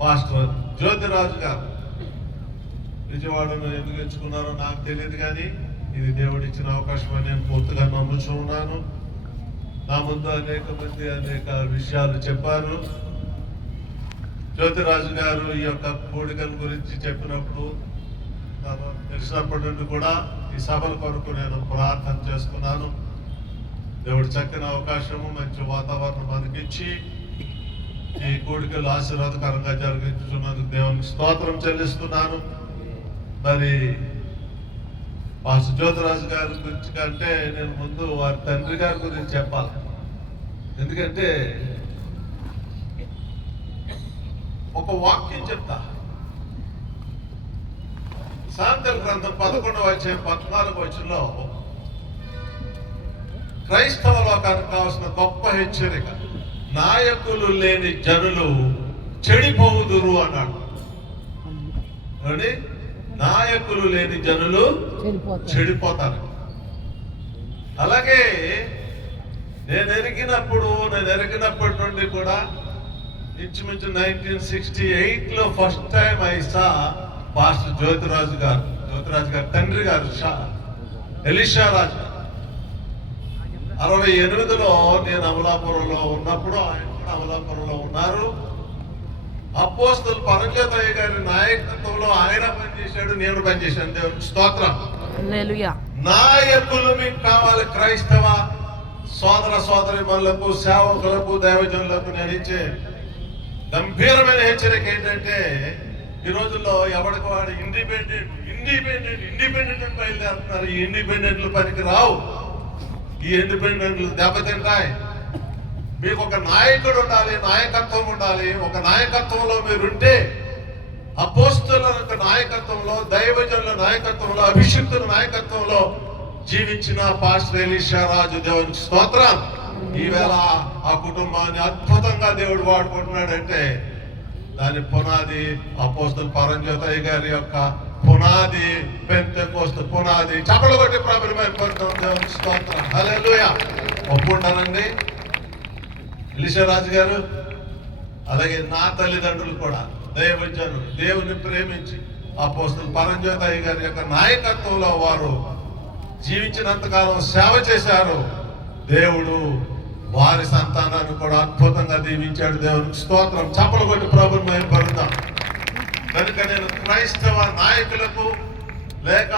Master Jyothiraju గారు విజయవాడను ఎందుకు ఎంచుకున్నారో నాకు తెలియదు, కానీ ఇది దేవుడిచ్చిన అవకాశం అని నేను పూర్తిగా నమ్ముచూ ఉన్నాను. నా ముందు అనేక మంది అనేక విషయాలు చెప్పారు. జ్యోతిరాజు గారు ఈ యొక్క కోడికల గురించి చెప్పినప్పుడు తెలిసినప్పటి నుండి కూడా ఈ సభల కొరకు నేను ప్రార్థన చేసుకున్నాను. దేవుడు చక్కని అవకాశము, మంచి వాతావరణం మనకిచ్చి ఈ కోడికలు ఆశీర్వాదకరంగా జరిగించుతున్నందుకు దేవునికి స్తోత్రం చెల్లిస్తున్నాను. మరి మాస్టర్ జ్యోతిరాజు గారి గురించి కంటే నేను ముందు వారి తండ్రి గారి గురించి చెప్పాలి. ఎందుకంటే ఒక వాక్యం చెప్తా. సాంఖ్య గ్రంథం 11వ అధ్యాయం 14వ వచనంలో క్రైస్తవ లోకానికి కావాల్సిన గొప్ప హెచ్చరిక, నాయకులు లేని జనులు చెడిపోవుదురు అన్నాడు. నాయకులు లేని జనులు చెడిపోతారు. అలాగే నేను ఎరిగినప్పటి నుండి కూడా ఇంచుమించు 1968లో ఫస్ట్ టైం ఐసా పాస్టర్ జ్యోతిరాజు గారు తండ్రి గారు ఎలీషా రాజు. 68లో నేను అమలాపురంలో ఉన్నప్పుడు ఆయన కూడా అమలాపురంలో ఉన్నారు. అపోస్తలు పరంజ్యోతయ్య గారి నాయకత్వంలో ఆయన పనిచేశాడు, నేను పనిచేశాను. దేవునికి స్తోత్రం. నాయకులు మీకు కావాలి. క్రైస్తవ సోదర సోదరీమణులకు, సేవకులకు, దైవజనులకు నేను ఇచ్చే గంభీరమైన హెచ్చరిక ఏంటంటే, ఈ రోజుల్లో ఎవరికి వాడు ఇండిపెండెంట్ బయలుదేరుతున్నారు. ఈ ఇండిపెండెంట్లు పనికి రావు. ఈ ఇండిపెండెంట్లు దెబ్బతింటాయి. మీకు ఒక నాయకుడు ఉండాలి, నాయకత్వం ఉండాలి. ఒక నాయకత్వంలో మీరుంటే, అపోస్తలుల నాయకత్వంలో, దైవజనుల నాయకత్వంలో, అభిషిక్తుల నాయకత్వంలో జీవించిన పాస్టర్ ఎలీషా రాజు, దేవునికి స్తోత్రం. ఈవేళ ఆ కుటుంబాన్ని అద్భుతంగా దేవుడు వాడుకుంటున్నాడంటే దాని పునాది అపోస్తలు పరంజ్యోతయ్య గారి యొక్క పునాది, పెంతెకోస్తు పునాది. చప్పలు కొట్టి ప్రభుత్వం పొందుతాం. దేవునికి స్తోత్రం. హల్లెలూయా. ఒప్పుకుంటానండి ఎలీషా రాజు గారు. అలాగే నా తల్లిదండ్రులు కూడా దైవజనులు, దేవుని ప్రేమించి అపోస్తలు పరంజ్యోతయ్య గారి యొక్క నాయకత్వంలో వారు జీవించినంతకాలం సేవ చేశారు. దేవుడు వారి సంతానాన్ని కూడా అద్భుతంగా దీవించాడు. దేవునికి స్తోత్రం. చప్పలు కొట్టి ప్రభుని మేము పొందుతాం. కనుక నేను క్రైస్తవ నాయకులకు లేక